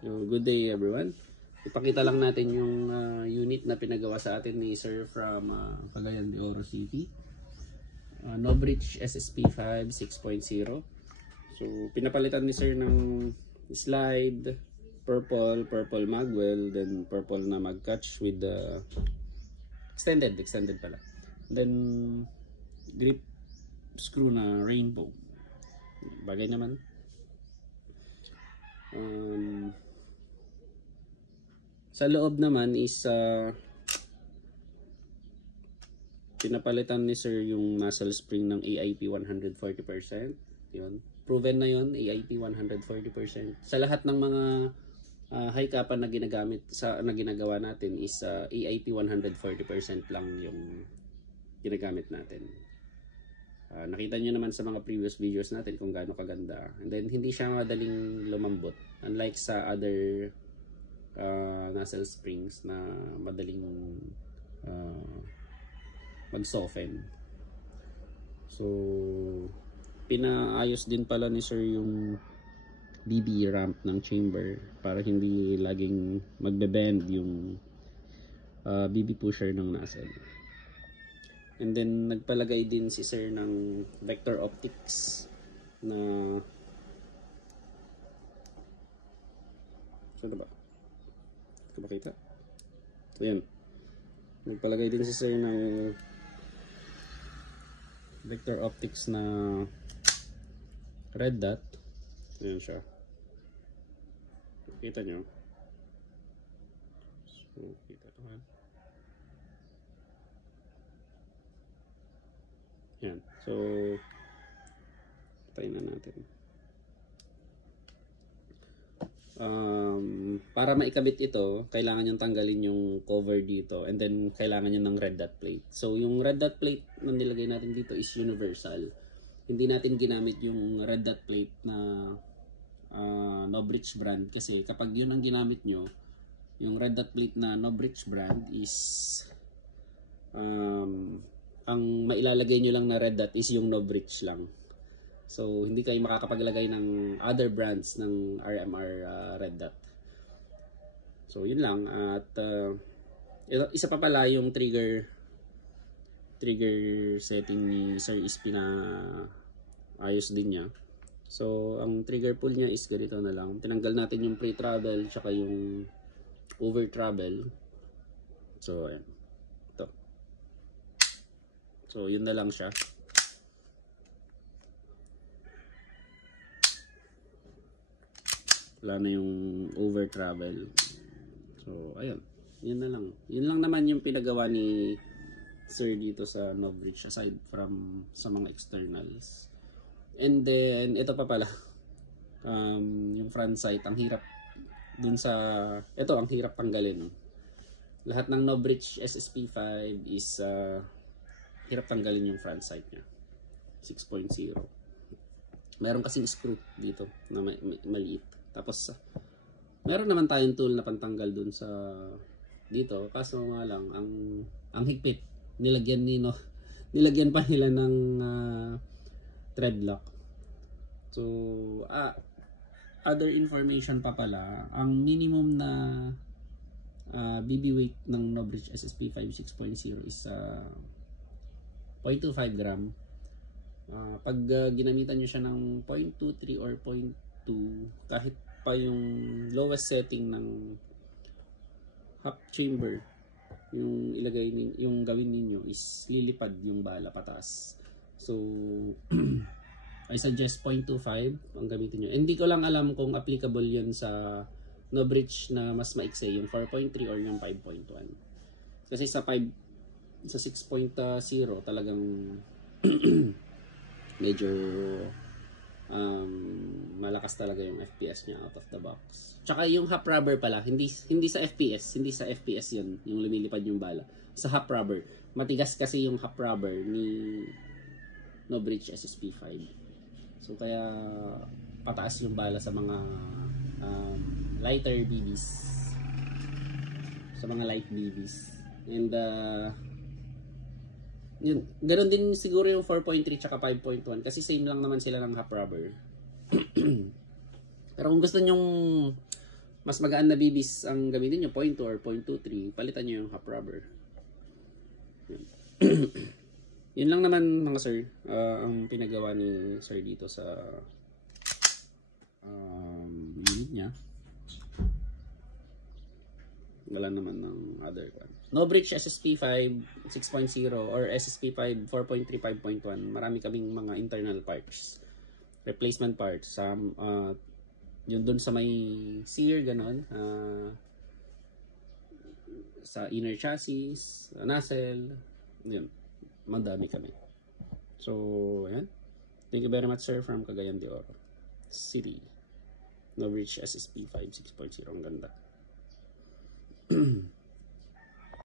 Good day everyone. Ipakita lang natin yung unit na pinagawa sa atin ni Sir from Cagayan de Oro City. Novbridge SSP5 6.0. So pinapalitan ni Sir ng slide, purple magwell, then purple na mag-catch with the extended pala. Then grip screw na rainbow. Bagay naman. Sa loob naman is pinapalitan ni Sir yung muzzle spring ng AIP 140%. Yun. Proven na yun, AIP 140%. Sa lahat ng mga high capa na ginagawa natin is AIP 140% lang yung ginagamit natin. Nakita nyo naman sa mga previous videos natin kung gaano kaganda. And then hindi siya madaling lumambot. Unlike sa other nozzle springs na madaling mag-soften. So pinaayos din pala ni Sir yung BB ramp ng chamber para hindi laging magbe-bend yung BB pusher ng nozzle. And then nagpalagay din si Sir ng vector optics na saan ba? Makita. So yan. Nagpalagay din si Sir ng vector optics na red dot. Ayan siya. Kita nyo. So, kita naman. Yan. So, patayin na natin. Para maikabit ito, kailangan nyo tanggalin yung cover dito and then kailangan nyo ng red dot plate. So yung red dot plate na nilagay natin dito is universal. Hindi natin ginamit yung red dot plate na Novbridge brand kasi kapag yun ang ginamit nyo, yung red dot plate na Novbridge brand is ang mailalagay nyo lang na red dot is yung Novbridge lang. So, hindi kayo makakapaglagay ng other brands ng RMR red dot. So, yun lang. At isa pa pala yung trigger setting ni Sir is ayos din niya. So, ang trigger pull niya is ganito na lang. Tinanggal natin yung pre-travel tsaka yung over-travel. So, ayan. Ito. So, yun na lang siya. Wala na yung over travel. So ayun, yun na lang. Yun lang naman yung pinagawa ni Sir dito sa Novbridge aside from sa mga externals. And then ito pa pala, yung front sight, ang hirap dun sa ito, ang hirap tanggalin. Lahat ng Novbridge SSP5 is hirap tanggalin yung front sight nya 6.0. Meron kasing screw dito na maliit. Tapos meron naman tayong tool na pantanggal dun sa dito, kaso nga lang ang higpit. Nilagyan pa nila ng thread lock. So other information pa pala, ang minimum na BB weight ng Novbridge SSP5 6.0 is 0.25 gram. Pag ginamitan nyo siya ng 0.23 or 0.2, kahit pa yung lowest setting ng half chamber, yung yung gawin ninyo is lilipad yung bala pataas. So I suggest 0.25 ang gamitin nyo. Hindi ko lang alam kung applicable yun sa Novbridge na mas maikse, yung 4.3 or yung 5.1. Kasi sa 6.0 talagang medyo malakas talaga yung FPS niya out of the box. Tsaka yung half rubber pala, hindi sa FPS yun, yung lumilipad yung bala. Sa half rubber, matigas kasi yung half rubber ni Novbridge SSP5. So kaya pataas yung bala sa mga lighter BBs. Sa mga light BBs. And yun, ganoon din siguro yung 4.3 tsaka 5.1 kasi same lang naman sila ng half rubber. Pero kung gusto nyong mas magaan na bibis ang gamitin nyo, 0.2 or 0.23, palitan nyo yung half rubber. Yun. Yun lang naman mga sir, ang pinagawa ni sir dito sa unit niya. Wala naman ng other one. Novritsch SSP5 6.0 or SSP5 4.3 5.1. Marami kaming mga internal parts. Replacement parts. Yun dun sa may sear, ganon. Sa inner chassis, nacelle. Yun. Madami kami. So, ayan. Thank you very much sir from Cagayan de Oro City. Novritsch SSP5 6.0. Ang ganda.